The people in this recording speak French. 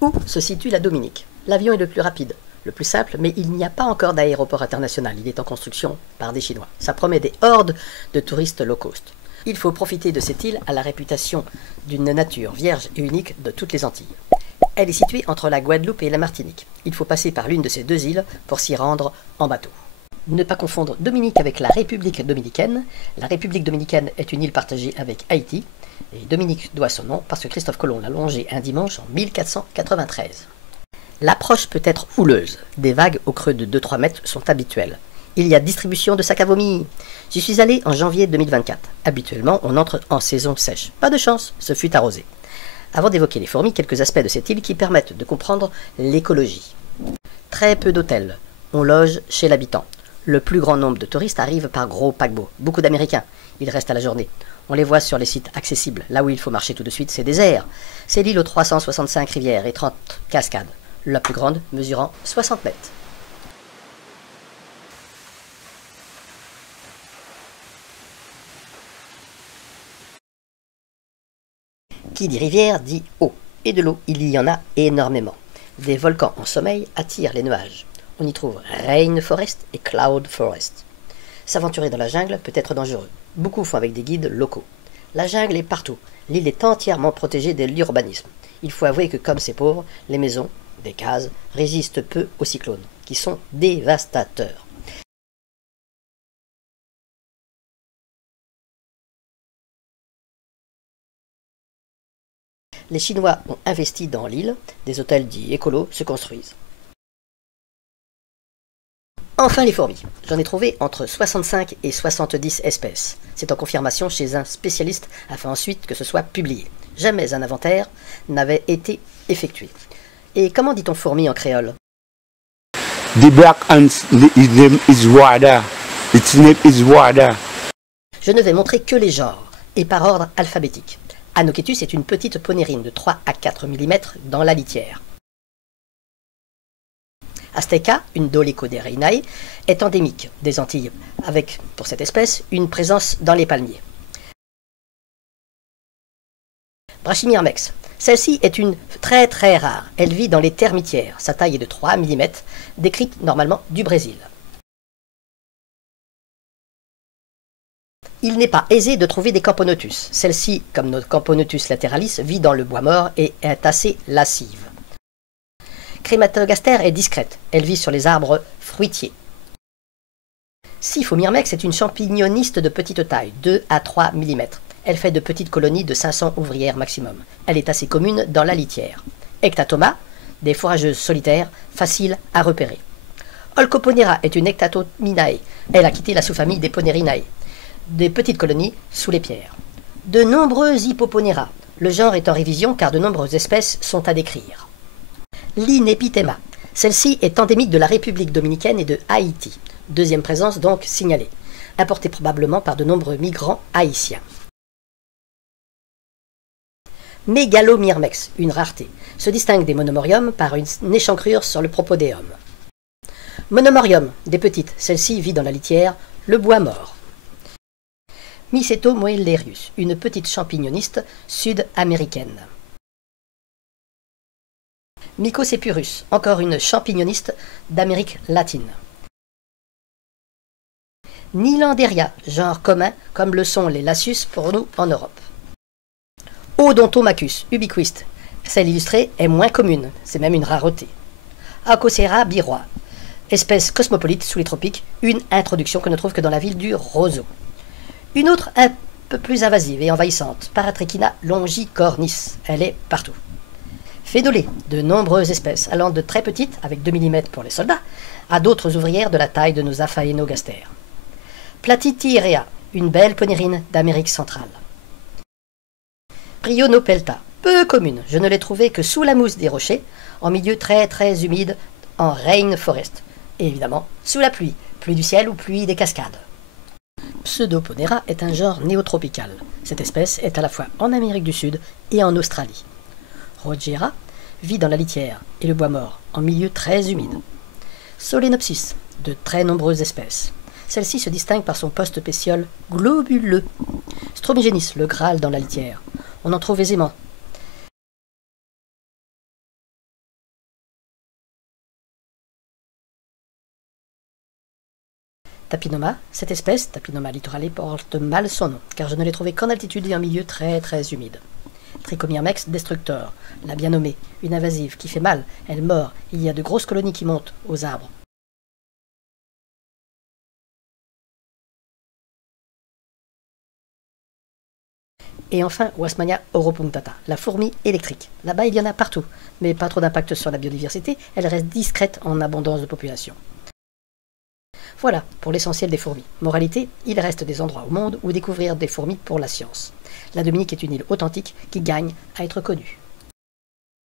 Où se situe la Dominique? L'avion est le plus rapide, le plus simple, mais il n'y a pas encore d'aéroport international. Il est en construction par des Chinois. Ça promet des hordes de touristes low cost. Il faut profiter de cette île à la réputation d'une nature vierge et unique de toutes les Antilles. Elle est située entre la Guadeloupe et la Martinique. Il faut passer par l'une de ces deux îles pour s'y rendre en bateau. Ne pas confondre Dominique avec la République dominicaine. La République dominicaine est une île partagée avec Haïti. Et Dominique doit son nom parce que Christophe Colomb l'a longée un dimanche en 1493. L'approche peut être houleuse. Des vagues au creux de 2-3 mètres sont habituelles. Il y a distribution de sacs à vomi. J'y suis allé en janvier 2024. Habituellement, on entre en saison sèche. Pas de chance, ce fut arrosé. Avant d'évoquer les fourmis, quelques aspects de cette île qui permettent de comprendre l'écologie. Très peu d'hôtels. On loge chez l'habitant. Le plus grand nombre de touristes arrivent par gros paquebots. Beaucoup d'Américains. Ils restent à la journée. On les voit sur les sites accessibles. Là où il faut marcher tout de suite, c'est désert. C'est l'île aux 365 rivières et 30 cascades. La plus grande mesurant 60 mètres. Qui dit rivière dit eau. Et de l'eau, il y en a énormément. Des volcans en sommeil attirent les nuages. On y trouve Rainforest et Cloud Forest. S'aventurer dans la jungle peut être dangereux. Beaucoup font avec des guides locaux. La jungle est partout. L'île est entièrement protégée de l'urbanisme. Il faut avouer que comme c'est pauvre, les maisons, des cases, résistent peu aux cyclones, qui sont dévastateurs. Les Chinois ont investi dans l'île, des hôtels dits écolos se construisent. Enfin les fourmis. J'en ai trouvé entre 65 et 70 espèces. C'est en confirmation chez un spécialiste afin ensuite que ce soit publié. Jamais un inventaire n'avait été effectué. Et comment dit-on fourmi en créole? The black ants, its name is Wada. Its name is Wada. Je ne vais montrer que les genres, et par ordre alphabétique. Anochetus est une petite ponérine de 3 à 4 mm dans la litière. Azteca, une Dolichoderainae, est endémique des Antilles, avec, pour cette espèce, une présence dans les palmiers. Brachymyrmex. Celle-ci est une très très rare. Elle vit dans les termitières. Sa taille est de 3 mm, décrite normalement du Brésil. Il n'est pas aisé de trouver des Camponotus. Celle-ci, comme notre Camponotus lateralis, vit dans le bois mort et est assez lascive. Crématogaster est discrète. Elle vit sur les arbres fruitiers. Siphomirmex est une champignoniste de petite taille, 2 à 3 mm. Elle fait de petites colonies de 500 ouvrières maximum. Elle est assez commune dans la litière. Ectatoma, des fourrageuses solitaires, faciles à repérer. Olcoponera est une Ectatominae. Elle a quitté la sous-famille des Ponerinae. Des petites colonies sous les pierres. De nombreux Hippoponera. Le genre est en révision car de nombreuses espèces sont à décrire. L'inepithema. Celle-ci est endémique de la République dominicaine et de Haïti. Deuxième présence donc signalée. Apportée probablement par de nombreux migrants haïtiens. Mégalomyrmex, une rareté, se distingue des monomoriums par une échancrure sur le propodéum. Monomorium, des petites, celle-ci vit dans la litière, le bois mort. Mycetomoellerius, une petite champignoniste sud-américaine. Mycosepurus, encore une champignoniste d'Amérique latine. Nilanderia, genre commun, comme le sont les Lasius pour nous en Europe. Odontomachus, ubiquiste. Celle illustrée est moins commune, c'est même une rareté. Acocera biroi, espèce cosmopolite sous les tropiques, une introduction qu'on ne trouve que dans la ville du Roseau. Une autre un peu plus invasive et envahissante, Paratrechina longicornis, elle est partout. Phénolée, de nombreuses espèces, allant de très petites, avec 2 mm pour les soldats, à d'autres ouvrières de la taille de nos Aphaenogastères. Platithyrea, une belle ponérine d'Amérique centrale. Prionopelta, peu commune, je ne l'ai trouvée que sous la mousse des rochers, en milieu très très humide, en rainforest, et évidemment sous la pluie, pluie du ciel ou pluie des cascades. Pseudoponera est un genre néotropical. Cette espèce est à la fois en Amérique du Sud et en Australie. Rogera vit dans la litière et le bois mort, en milieu très humide. Solenopsis, de très nombreuses espèces. Celle-ci se distingue par son poste pétiole globuleux. Stromigenis, le Graal dans la litière. On en trouve aisément Tapinoma, cette espèce, Tapinoma litorale, porte mal son nom, car je ne l'ai trouvée qu'en altitude et en milieu très humide. Trichomyrmex destructor, la bien nommée, une invasive qui fait mal, elle mord, il y a de grosses colonies qui montent aux arbres. Et enfin, Wasmania oropunctata, la fourmi électrique. Là-bas, il y en a partout, mais pas trop d'impact sur la biodiversité, elle reste discrète en abondance de population. Voilà pour l'essentiel des fourmis. Moralité, il reste des endroits au monde où découvrir des fourmis pour la science. La Dominique est une île authentique qui gagne à être connue.